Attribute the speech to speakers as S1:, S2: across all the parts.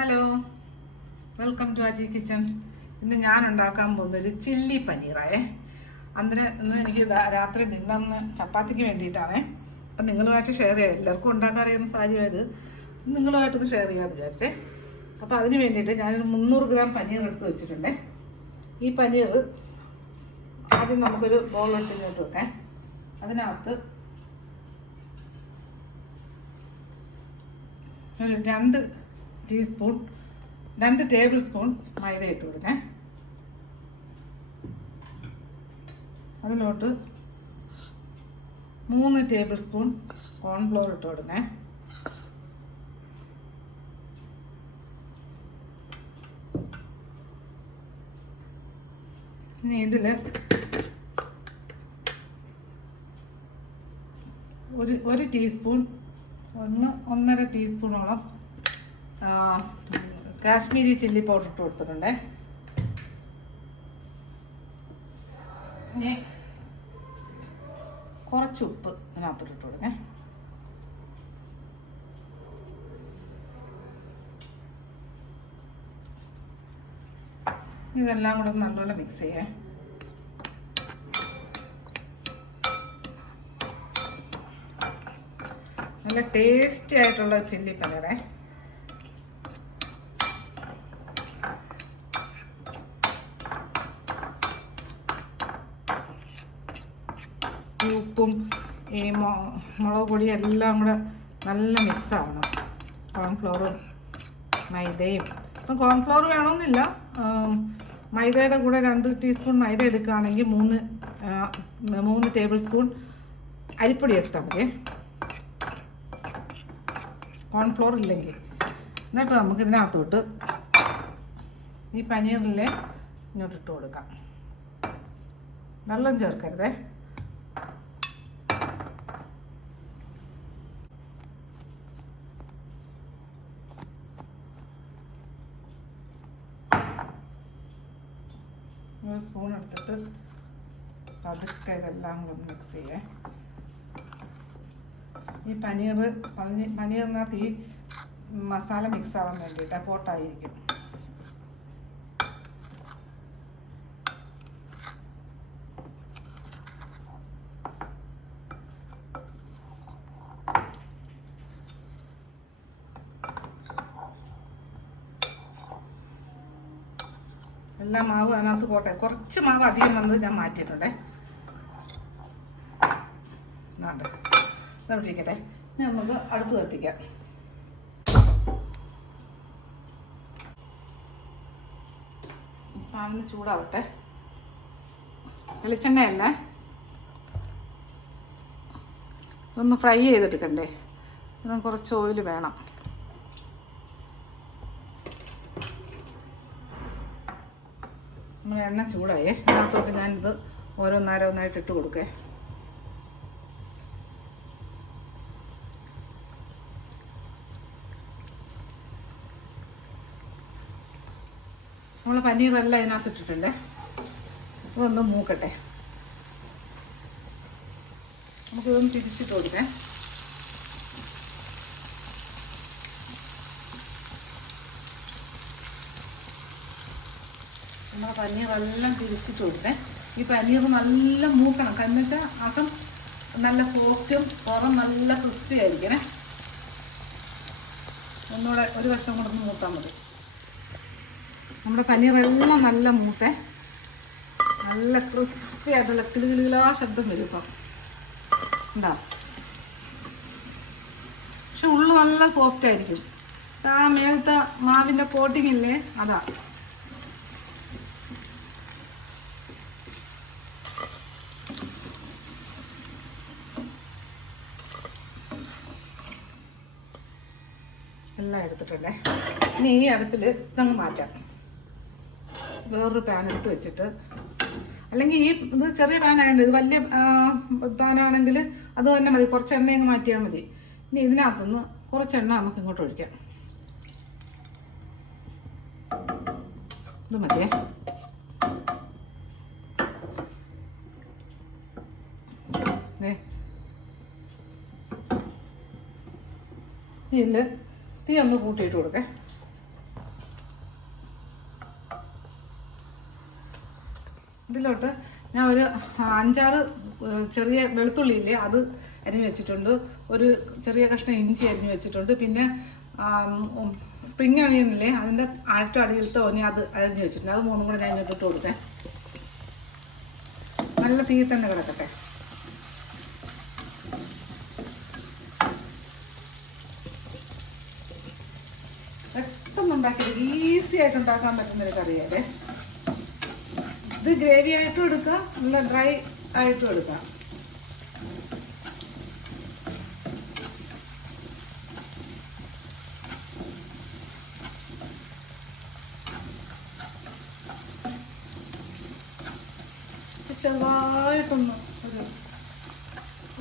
S1: Hello welcome to Aji kitchen ഇന്ന് ഞാൻ ഉണ്ടാക്കാൻ പോകുന്നത് ഒരു ചില്ലി പനീറായേ. അന്നേരം ഇന്ന് എനിക്ക് രാത്രി നിന്നന്ന് ചപ്പാത്തിക്ക് വേണ്ടിയിട്ടാണേ. അപ്പം നിങ്ങളുമായിട്ട് ഷെയർ ചെയ്യാം. എല്ലാവർക്കും ഉണ്ടാക്കാൻ അറിയുന്ന സാഹചര്യമായത് നിങ്ങളുമായിട്ടൊന്ന് ഷെയർ ചെയ്യാമെന്ന് വിചാരിച്ചേ. അപ്പോൾ അതിന് വേണ്ടിയിട്ട് ഞാനൊരു മുന്നൂറ് ഗ്രാം പനീർ എടുത്ത് വെച്ചിട്ടുണ്ടേ. ഈ പനീർ ആദ്യം നമുക്കൊരു ബോളിലിട്ട് ഇങ്ങോട്ട് വെക്കാം. അതിനകത്ത് ഒരു രണ്ട് ടീസ്പൂൺ രണ്ട് ടേബിൾ സ്പൂൺ മൈദ ഇട്ട് കൊടുക്കേ അതിലോട്ട് മൂന്ന് ടേബിൾ സ്പൂൺ കോൺഫ്ലോർ ഇട്ട് കൊടുക്കേ ഇനി ഇതിൽ ഒരു ഒരു ടീസ്പൂൺ ഒന്ന് ഒന്നര ടീസ്പൂണോളം കാശ്മീരി ചില്ലി പൗഡർ ഇട്ട് കൊടുത്തിട്ടുണ്ടേ. ഇനി കുറച്ച് ഉപ്പ് ഇതിനകത്തോട്ട് ഇട്ട് കൊടുക്കേ. ഇതെല്ലാം കൂടെ നല്ലപോലെ മിക്സ് ചെയ്യേ. നല്ല ടേസ്റ്റി ആയിട്ടുള്ള ചില്ലി പനീറേ ഈ ഉപ്പും ഈ മൊ- മുളക് പൊടി എല്ലാം കൂടെ നല്ല മിക്സ് ആവണം കോൺഫ്ലോറും മൈദയും. ഇപ്പം കോൺഫ്ലോർ വേണമെന്നില്ല. മൈദയുടെ കൂടെ രണ്ട് ടീസ്പൂൺ മൈദ എടുക്കുകയാണെങ്കിൽ മൂന്ന് മൂന്ന് ടേബിൾ സ്പൂൺ അരിപ്പൊടി എടുത്താൽ മതി. കോൺഫ്ലോർ ഇല്ലെങ്കിൽ. എന്നിട്ട് നമുക്ക് ഇതിനകത്തോട്ട് ഈ പനീറിലെ ഇങ്ങോട്ടിട്ട് കൊടുക്കാം. വെള്ളം ചേർക്കരുതേ. ഒരു സ്പൂൺ എടുത്തിട്ട് പതുക്കെ ഇതെല്ലാം കൂടെ മിക്സ് ചെയ്യേ. ഈ പനീർ പനി- പനീറിനകത്ത് ഈ മസാല മിക്സ് ആവാൻ വേണ്ടിയിട്ട് കോട്ടായിരിക്കും എല്ലാ മാവ് അതിനകത്ത് പോട്ടെ. കുറച്ച് മാവ് അധികം വന്നത് ഞാൻ മാറ്റിയിട്ടുണ്ടേ. വേണ്ട ഇനി നമുക്ക് അടുപ്പ് കത്തിക്കാം. പാനിന് ചൂടാവട്ടെ. വെളിച്ചെണ്ണയല്ല? ഒന്ന് ഫ്രൈ ചെയ്തെടുക്കണ്ടേ. കുറച്ച് ഓയിൽ വേണം. നമ്മുടെ എണ്ണ ചൂടായേ. അതിനകത്തോട്ട് ഞാനിത് ഓരോന്നാരോന്നായിട്ട് ഇട്ട് കൊടുക്കേ. നമ്മൾ പനീറെല്ലാം അതിനകത്ത് ഇട്ടിട്ടുണ്ടേ. ഇതൊന്ന് മൂക്കട്ടെ. നമുക്കിതൊന്ന് തിരിച്ചിട്ട് കൊടുക്കേ. നമ്മുടെ പനീറെല്ലാം തിരിച്ചിട്ട് കൊടുത്തേ. ഈ പനീർ നല്ല മൂക്കണം. കാരണം അകം നല്ല സോഫ്റ്റും പുറം നല്ല ക്രിസ്പി ആയിരിക്കണേ. ഒന്നുകൂടെ ഒരു വശം കൂടെ ഒന്ന് മൂത്താൽ മതി. നമ്മുടെ പനീറെല്ലാം നല്ല മൂത്തേ. നല്ല ക്രിസ്പി ആയിട്ടുള്ള കിളികിളികളാ ശബ്ദം വരും ഇപ്പം. ഉണ്ടാ പക്ഷെ ഉള്ളു നല്ല സോഫ്റ്റ് ആയിരിക്കും. ആ മേലത്തെ മാവിന്റെ കോട്ടിങ്ങില്ലേ അതാ. എല്ലാം എടുത്തിട്ടുണ്ടേ. ഇനി ഈ അടുപ്പിൽ ഇതങ്ങ് മാറ്റാം. വേറൊരു പാൻ എടുത്ത് വെച്ചിട്ട്. അല്ലെങ്കിൽ ഈ ഇത് ചെറിയ പാനായതുകൊണ്ട് ഇത് വലിയ പാനാണെങ്കിൽ അത് തന്നെ മതി. കുറച്ച് എണ്ണ അങ്ങ് മാറ്റിയാൽ മതി. ഇനി ഇതിനകത്തുനിന്ന് കുറച്ച് എണ്ണ നമുക്ക് ഇങ്ങോട്ട് ഒഴിക്കാം. ഇത് മതിയേ. ഇതിൽ തീ ഒന്ന് കൂട്ടിയിട്ട് കൊടുക്കേ. ഇതിലോട്ട് ഞാൻ ഒരു അഞ്ചാറ് ചെറിയ വെളുത്തുള്ളി ഇല്ലേ അത് അരിഞ്ഞ് വെച്ചിട്ടുണ്ട്. ഒരു ചെറിയ കഷ്ണം ഇഞ്ചി അരിഞ്ഞ് വെച്ചിട്ടുണ്ട്. പിന്നെ സ്പ്രിങ് അണിയൻ ഇല്ലേ അതിന്റെ ആറ്റം അടിയിലത്തെ ഒന്നി അത് അരിഞ്ഞ് വെച്ചിട്ടുണ്ട്. അത് മൂന്നും കൂടെ ഞാൻ ഇട്ട് കൊടുത്തേ നല്ല തീ തന്നെ കിടക്കട്ടെ. പെട്ടെന്ന് ഉണ്ടാക്കിയത് ഈസി ആയിട്ട് ഉണ്ടാക്കാൻ പറ്റുന്ന ഒരു കറിയല്ലേ? ഇത് ഗ്രേവി ആയിട്ടും എടുക്കാം നല്ല ഡ്രൈ ആയിട്ടും എടുക്കാം. ചെറുതായിട്ടൊന്ന് ഒരു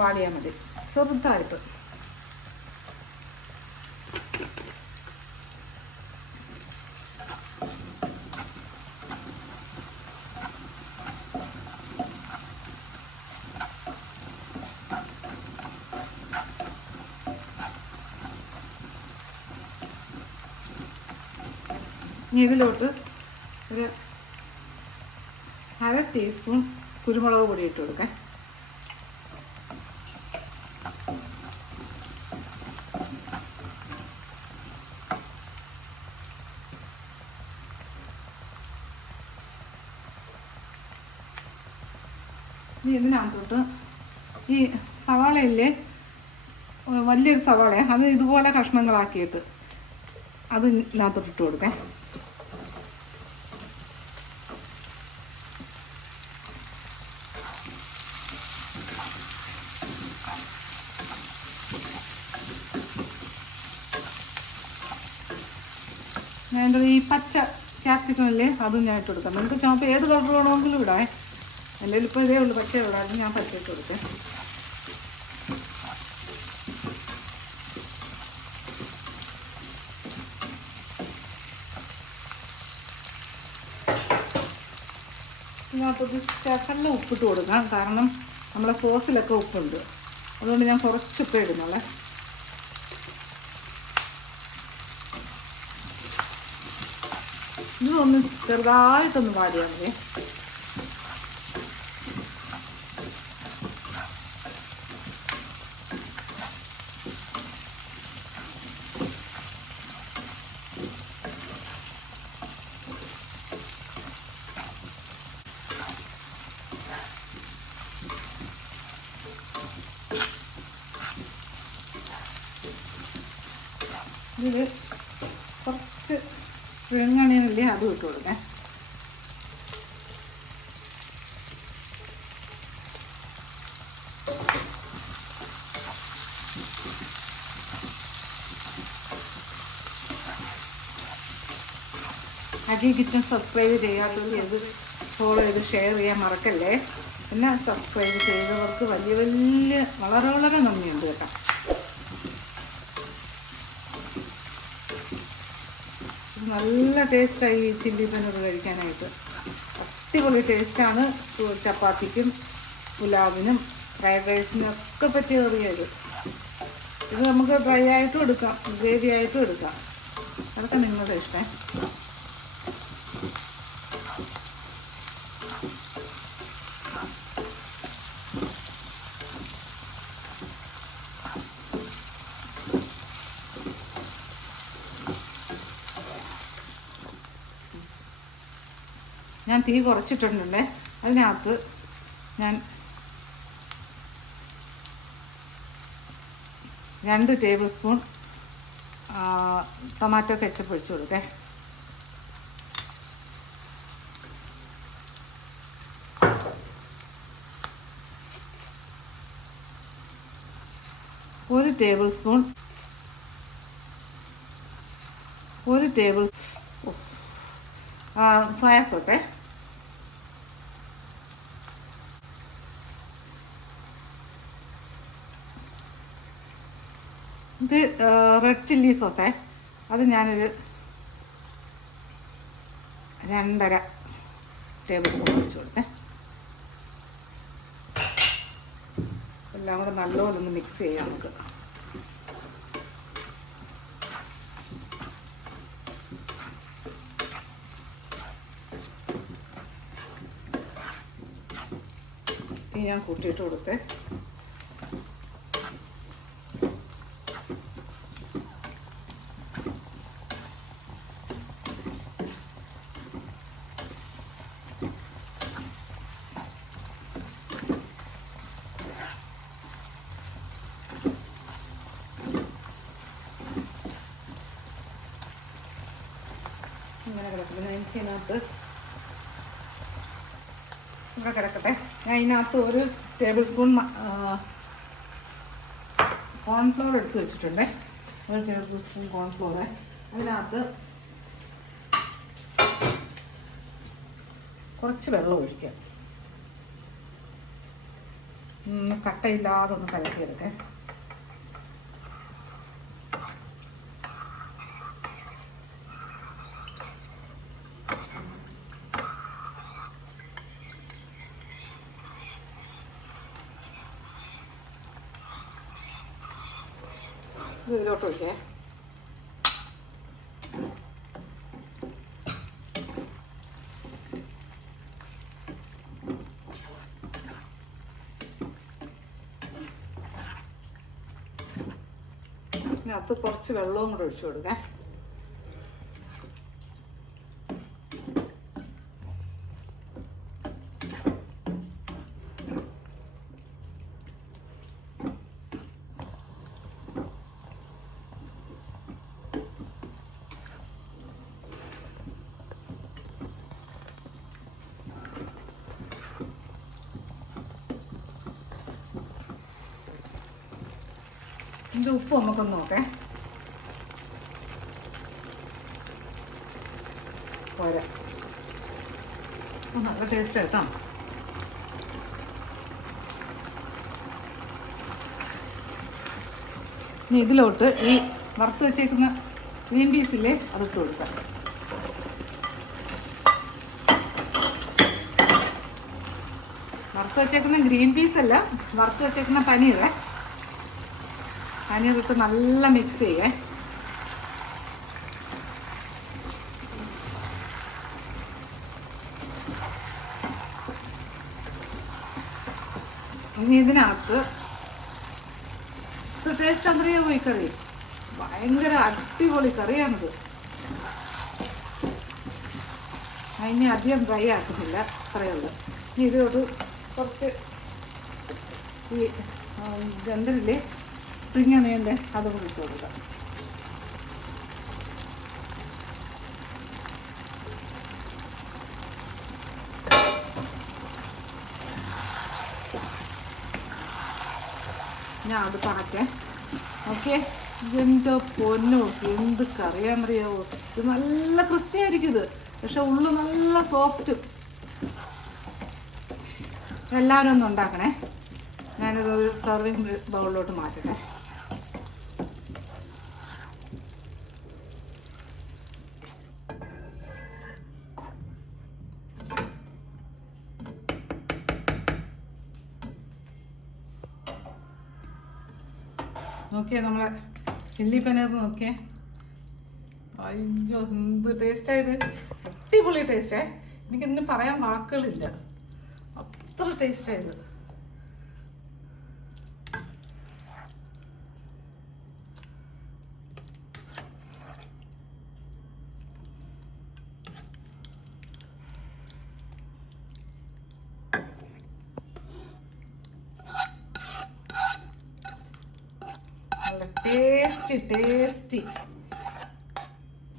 S1: വാടിയാൽ മതി. ചെറുതായിട്ട്. ഇനി ഇതിലോട്ട് ഒരു അര ടീസ്പൂൺ കുരുമുളക് പൊടി ഇട്ട് കൊടുക്കാം. ഇനി ഇതിനകത്തോട്ട് ഈ സവാളയില്ലേ വലിയൊരു സവാളയാണ് അത് ഇതുപോലെ കഷ്ണങ്ങളാക്കിയിട്ട് അത് ഇതിനകത്തോട്ട് ഇട്ട് കൊടുക്കാം ഞാൻ ഈ പച്ച ക്യാപ്സിക്കം അല്ലേ? അതും ഞാൻ ഇട്ട് കൊടുക്കാം നമുക്ക് ചുമപ്പ് ഏത് കളർ വേണമെങ്കിലും ഇടാം എന്റെ ഇപ്പോൾ ഇതേ ഉള്ളൂ. പച്ച ഇടാം. ഞാൻ പച്ച ഇട്ട് കൊടുത്തേ ഇതിനകത്തൊരു ശകലം ഉപ്പിട്ട് കൊടുക്കാം. കാരണം നമ്മളെ സോസിലൊക്കെ ഉപ്പുണ്ട്. അതുകൊണ്ട് ഞാൻ കുറച്ച് ഉപ്പ് ഇടുന്നുള്ളേ. ഇതൊന്ന് ചെറുതായിട്ടൊന്ന് വാടിയാൽ മതി കുറച്ച് സ്പ്രിങ് അണിയനില്ലേ അതും ഇട്ട് കൊടുക്കാം അജി കിച്ചൺ സബ്സ്ക്രൈബ് ചെയ്യാത്തത് അത് ഫോളോ ചെയ്ത് ഷെയർ ചെയ്യാൻ മറക്കല്ലേ. പിന്നെ സബ്സ്ക്രൈബ് ചെയ്തവർക്ക് വലിയ വലിയ വളരെ വളരെ നന്ദിയുണ്ട് കേട്ടോ. നല്ല ടേസ്റ്റായി ഈ ചില്ലി പനീർ കഴിക്കാനായിട്ട്. അടിപൊളി ടേസ്റ്റാണ് ചപ്പാത്തിക്കും പുലാവിനും ഫ്രൈഡ് റൈസിനും ഒക്കെ പറ്റിയ കറിയത് ഇത് നമുക്ക് ഫ്രൈ ആയിട്ടും എടുക്കാം ഗ്രേവി ആയിട്ടും എടുക്കാം. അതൊക്കെ നിങ്ങളുടെ ഇഷ്ടം. ഞാൻ തീ കുറച്ചിട്ടുണ്ടേ അതിനകത്ത് ഞാൻ രണ്ട് ടേബിൾ സ്പൂൺ ടൊമാറ്റോ കെച്ചപ്പ് ഒഴിച്ചു കൊടുക്കേ. ഒരു ടേബിൾ സ്പൂൺ ഒരു ടേബിൾ സോയാ സോസേ. ഇത് റെഡ് ചില്ലി സോസേ അത് ഞാനൊരു രണ്ടര ടേബിൾ സ്പൂൺ ഒഴിച്ചു കൊടുത്തേ. എല്ലാം കൂടെ നല്ലപോലെ ഒന്ന് മിക്സ് ചെയ്യാം നമുക്ക്. ഞാൻ കൂട്ടിയിട്ട് കൊടുത്തേ ഇങ്ങനെ കിടക്കുന്നു എനിക്കതിനകത്ത് ഇവിടെ കിടക്കട്ടെ. ഞാൻ ഇതിനകത്ത് ഒരു ടേബിൾ സ്പൂൺ കോൺഫ്ലവർ എടുത്ത് വെച്ചിട്ടുണ്ട്. ഒരു ടേബിൾ സ്പൂൺ കോൺഫ്ലവർ അതിനകത്ത് കുറച്ച് വെള്ളം ഒഴിക്കാം കട്ടയില്ലാതെ ഒന്ന് കലക്കിയെടുക്കേ ഇതിലോട്ട് ഒഴിക്കേ ഇതിനകത്ത് കുറച്ച് വെള്ളവും കൂടെ ഒഴിച്ചു കൊടുക്കേ. ഇതിന്റെ ഉപ്പ് നമുക്കൊന്ന് നോക്കേ പോരാ നല്ല ടേസ്റ്റ് കേട്ടോ. ഇനി ഇതിലോട്ട് ഈ വറുത്ത് വെച്ചേക്കുന്ന ഗ്രീൻ പീസില്ലേ അതിട്ട് കൊടുക്കാം. വറുത്ത് വെച്ചേക്കുന്ന ഗ്രീൻ പീസ് അല്ല വറുത്ത് വെച്ചേക്കുന്ന പനീറേ. പനീറിട്ട് നല്ല മിക്സ് ചെയ്യേ. ഇനി ഇതിനകത്ത് ഇത് ടേസ്റ്റ് അന്തറിയോ ഈ കറി ഭയങ്കര അടിപൊളി കറിയാണിത്. അതിനെ അധികം ഡ്രൈ ആക്കുന്നില്ല അത്രയേ ഉള്ളൂ. ഇനി ഇതിലോട്ട് കുറച്ച് ഈ ഗന്ധലില്ലേ സ്പ്രിങ് അണിയന്റെ അതും ഇട്ട് കൊടുക്കാം. ഞാൻ അത് പറച്ചേ. ഓക്കെ? എന്റെ പൊന്നു? എന്ത് കറിയാന്നറിയാവോ ഇത് നല്ല ക്രിസ്പി ആയിരിക്കും ഇത്. പക്ഷെ ഉള്ളു നല്ല സോഫ്റ്റ്. എല്ലാവരും ഒന്ന് ഉണ്ടാക്കണേ. ഞാനിത് സർവിങ് ബൗളിലോട്ട് മാറ്റട്ടെ. നോക്കിയേ നമ്മളെ ചില്ലി പനീർ നോക്കിയേ. അയ്യോ എന്ത് ടേസ്റ്റായത് അടിപൊളി ടേസ്റ്റേ എനിക്കിതിന് പറയാൻ വാക്കുകളില്ല. അത്ര ടേസ്റ്റായത് നല്ല ടേസ്റ്റി ടേസ്റ്റി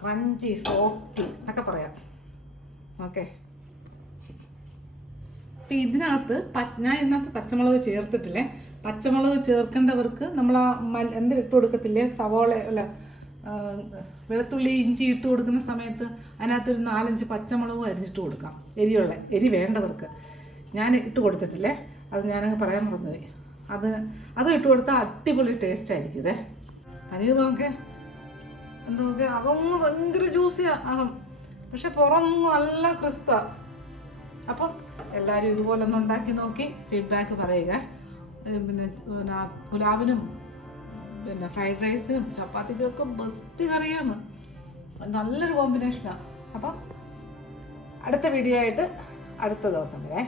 S1: ക്രഞ്ചി സോഫ്റ്റി എന്നൊക്കെ പറയാം. ഓക്കെ അപ്പം ഇതിനകത്ത് ഞാൻ ഇതിനകത്ത് പച്ചമുളക് ചേർത്തിട്ടില്ലേ? പച്ചമുളക് ചേർക്കേണ്ടവർക്ക് നമ്മൾ ആ മൽ എന്തിട്ട് കൊടുക്കത്തില്ലേ? സവോള അല്ല വെളുത്തുള്ളി ഇഞ്ചി ഇട്ട് കൊടുക്കുന്ന സമയത്ത് അതിനകത്തൊരു നാലഞ്ച് പച്ചമുളകും അരിഞ്ഞിട്ട് കൊടുക്കാം. എരിയുള്ള എരി വേണ്ടവർക്ക്. ഞാൻ ഇട്ട് കൊടുത്തിട്ടില്ലേ? അത് ഞാനങ്ങ് പറയാൻ മറന്നുപോയി. അത് അത് ഇട്ട് കൊടുത്താൽ അടിപൊളി ടേസ്റ്റ് ആയിരിക്കും ഇതേ. പനീർ നോക്കെ. എന്താ നോക്കെ? അതൊന്ന് ഭയങ്കര ജ്യൂസിയാണ് അകം പക്ഷെ പുറമൊന്നും നല്ല ക്രിസ്പാ അപ്പം എല്ലാവരും ഇതുപോലെ ഒന്ന് ഉണ്ടാക്കി നോക്കി ഫീഡ്ബാക്ക് പറയുക. പിന്നെ പിന്നെ പുലാവിനും പിന്നെ ഫ്രൈഡ് റൈസിനും ചപ്പാത്തിക്കും ഒക്കെ ബെസ്റ്റ് കറിയാണ്. നല്ലൊരു കോമ്പിനേഷനാണ് അപ്പം അടുത്ത വീഡിയോ ആയിട്ട് അടുത്ത ദിവസം വരെ.